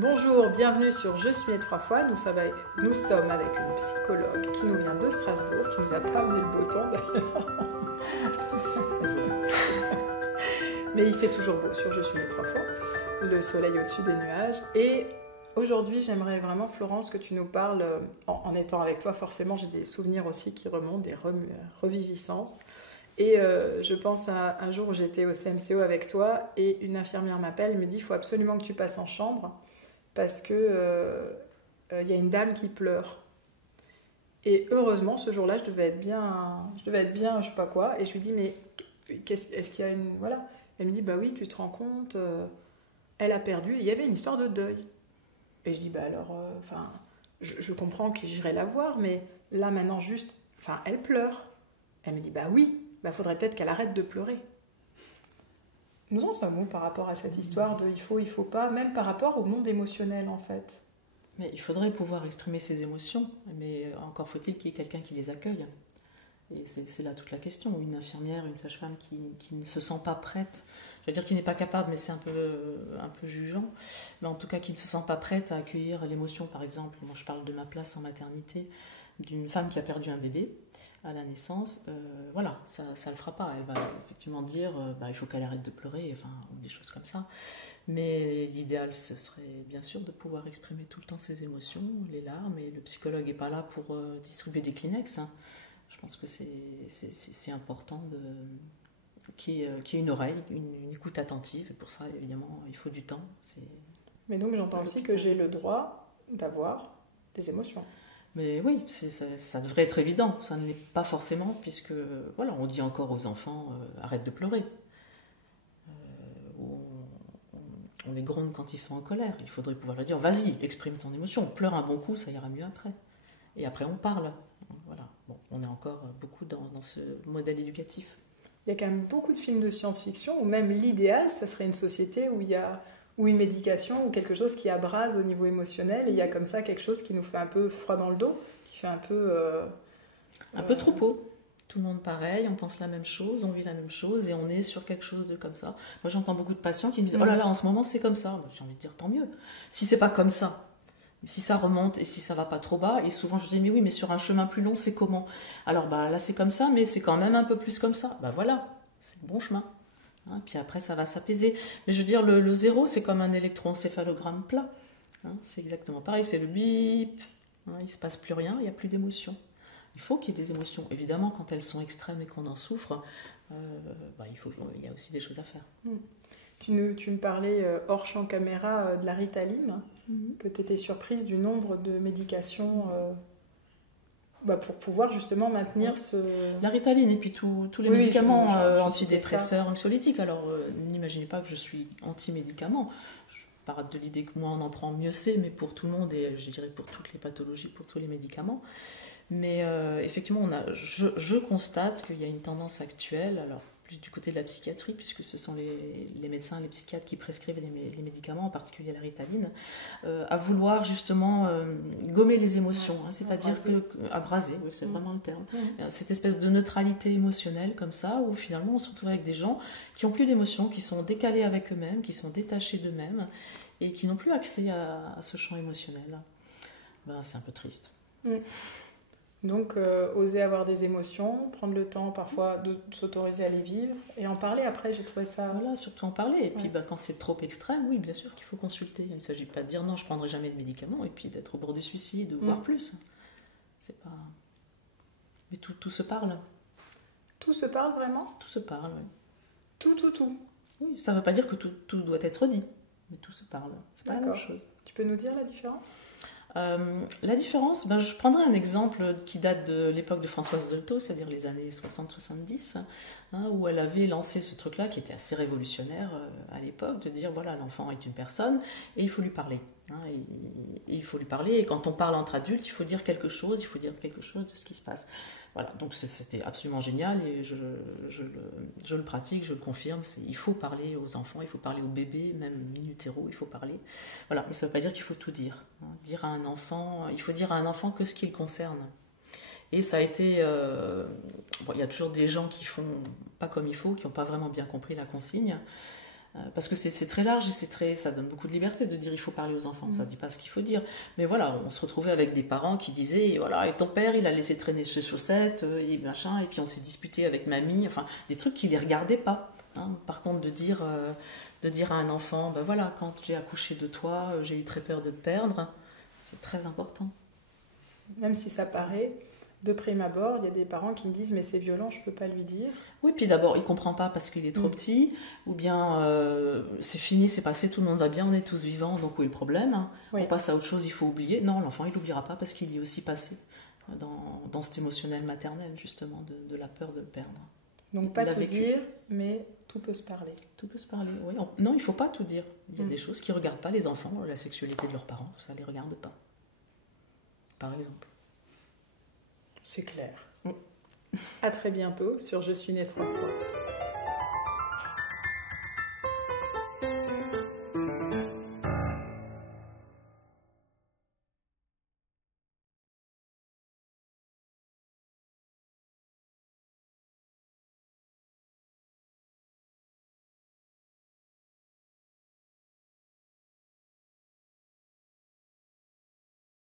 Bonjour, bienvenue sur Je suis né trois fois. Nous sommes avec une psychologue qui nous vient de Strasbourg, qui nous a pas amené le beau temps d'ailleurs. Mais il fait toujours beau sur Je suis né trois fois, le soleil au-dessus des nuages. Et aujourd'hui, j'aimerais vraiment, Florence, que tu nous parles, en étant avec toi, forcément, j'ai des souvenirs aussi qui remontent, des reviviscences. Et je pense à un jour où j'étais au CMCO avec toi et une infirmière m'appelle et me dit « Il faut absolument que tu passes en chambre parce qu'il y a une dame qui pleure. » Et heureusement, ce jour-là, je devais être bien, je sais pas quoi. Et je lui dis « Mais est-ce qu'il y a une... » Voilà. Elle me dit « Bah oui, tu te rends compte, elle a perdu. » Et il y avait une histoire de deuil. Et je dis « Bah alors, je comprends que j'irai la voir, mais là, maintenant, juste... Enfin, elle pleure. » Elle me dit « Bah oui. Bah, faudrait peut-être qu'elle arrête de pleurer. » Nous en sommes où par rapport à cette histoire de il faut pas, même par rapport au monde émotionnel en fait? Mais il faudrait pouvoir exprimer ses émotions, mais encore faut-il qu'il y ait quelqu'un qui les accueille. Et c'est là toute la question. Une infirmière, une sage-femme qui ne se sent pas prête, je veux dire qui n'est pas capable, mais c'est un peu jugeant, mais en tout cas qui ne se sent pas prête à accueillir l'émotion, par exemple. Moi je parle de ma place en maternité, d'une femme qui a perdu un bébé à la naissance, voilà, ça le fera pas. Elle va effectivement dire il faut qu'elle arrête de pleurer, enfin, ou des choses comme ça. Mais l'idéal, ce serait bien sûr de pouvoir exprimer tout le temps ses émotions, les larmes, et le psychologue n'est pas là pour distribuer des Kleenex. Hein. Je pense que c'est important qu'il y ait une oreille, une écoute attentive, et pour ça, évidemment, il faut du temps. Mais donc j'entends aussi que j'ai le droit d'avoir des émotions. Mais oui, ça devrait être évident. Ça ne l'est pas forcément, puisque voilà, on dit encore aux enfants arrête de pleurer. On les gronde quand ils sont en colère. Il faudrait pouvoir leur dire vas-y, exprime ton émotion. Pleure un bon coup, ça ira mieux après. Et après, on parle. Voilà. Bon, on est encore beaucoup dans ce modèle éducatif. Il y a quand même beaucoup de films de science-fiction où même l'idéal, ça serait une société où il y a une médication ou quelque chose qui abrase au niveau émotionnel et il y a comme ça quelque chose qui nous fait un peu froid dans le dos, qui fait un peu... un peu troupeau. Tout le monde pareil, on pense la même chose, on vit la même chose et on est sur quelque chose de comme ça. Moi j'entends beaucoup de patients qui me disent oh là là, en ce moment c'est comme ça. J'ai envie de dire tant mieux. Si c'est pas comme ça, si ça remonte et si ça va pas trop bas, et souvent je dis mais oui, mais sur un chemin plus long c'est comment? Alors là c'est comme ça, mais c'est quand même un peu plus comme ça. Voilà, c'est le bon chemin. Hein, puis après ça va s'apaiser. Mais je veux dire, le zéro c'est comme un électroencéphalogramme plat. Hein, c'est exactement pareil, c'est le bip. Hein, il se passe plus rien, il n'y a plus d'émotion. Il faut qu'il y ait des émotions. Évidemment, quand elles sont extrêmes et qu'on en souffre, il y a aussi des choses à faire. Tu me parlais hors champ caméra de la Ritaline, que tu étais surprise du nombre de médications pour pouvoir justement maintenir ce... La Ritaline et puis tous les médicaments antidépresseurs, anxiolytiques. Alors, n'imaginez pas que je suis anti-médicaments. Je pars de l'idée que moins on en prend, mieux c'est, mais pour tout le monde et je dirais pour toutes les pathologies, pour tous les médicaments. Mais effectivement, je constate qu'il y a une tendance actuelle, alors plus du côté de la psychiatrie, puisque ce sont les médecins, les psychiatres qui prescrivent les médicaments, en particulier la Ritaline, à vouloir justement gommer les émotions, c'est-à-dire abraser, oui, c'est vraiment le terme, cette espèce de neutralité émotionnelle comme ça, où finalement on se retrouve avec des gens qui n'ont plus d'émotions, qui sont décalés avec eux-mêmes, qui sont détachés d'eux-mêmes, et qui n'ont plus accès à ce champ émotionnel. C'est un peu triste. Donc, oser avoir des émotions, prendre le temps parfois de s'autoriser à les vivre et en parler après, j'ai trouvé ça... Voilà, surtout en parler. Et puis quand c'est trop extrême, oui, bien sûr qu'il faut consulter. Il ne s'agit pas de dire non, je ne prendrai jamais de médicaments et puis d'être au bord du suicide ou voire plus. C'est pas... Mais tout se parle. Tout se parle vraiment? Tout se parle, oui. Tout. Oui, ça ne veut pas dire que tout doit être dit, mais tout se parle. C'est pas la même chose. Tu peux nous dire la différence? La différence, je prendrai un exemple qui date de l'époque de Françoise Dolto, c'est-à-dire les années 60-70, où elle avait lancé ce truc-là qui était assez révolutionnaire à l'époque, de dire voilà, l'enfant est une personne et il faut lui parler. Et il faut lui parler, et quand on parle entre adultes, il faut dire quelque chose de ce qui se passe. Voilà, donc c'était absolument génial et je le pratique, je le confirme. Il faut parler aux enfants, il faut parler aux bébés, même in utero, il faut parler. Voilà, mais ça ne veut pas dire qu'il faut tout dire. Dire à un enfant, il faut dire à un enfant que ce qui le concerne. Et ça a été... il y a toujours des gens qui font pas comme il faut, qui n'ont pas vraiment bien compris la consigne. Parce que c'est très large et ça donne beaucoup de liberté de dire il faut parler aux enfants, ça ne dit pas ce qu'il faut dire. Mais voilà, on se retrouvait avec des parents qui disaient, voilà, et ton père, il a laissé traîner ses chaussettes, et machin, et puis on s'est disputé avec mamie, enfin, des trucs qui ne les regardaient pas. Hein. Par contre, de dire à un enfant, ben voilà, quand j'ai accouché de toi, j'ai eu très peur de te perdre, c'est très important. Même si ça paraît... De prime abord, il y a des parents qui me disent mais c'est violent, je peux pas lui dire. Oui, puis d'abord, il comprend pas parce qu'il est trop petit, ou bien c'est fini, c'est passé, tout le monde va bien, on est tous vivants, donc où est le problème, hein. Oui. On passe à autre chose, il faut oublier. Non, l'enfant, il n'oubliera pas parce qu'il y est aussi passé dans cet émotionnel maternel, justement, de la peur de le perdre. Donc pas tout dire, mais tout peut se parler. Tout peut se parler, oui. Non, il faut pas tout dire. Il y a des choses qui ne regardent pas les enfants, la sexualité de leurs parents, ça ne les regarde pas. Par exemple. C'est clair. À très bientôt sur Je suis née 3 fois.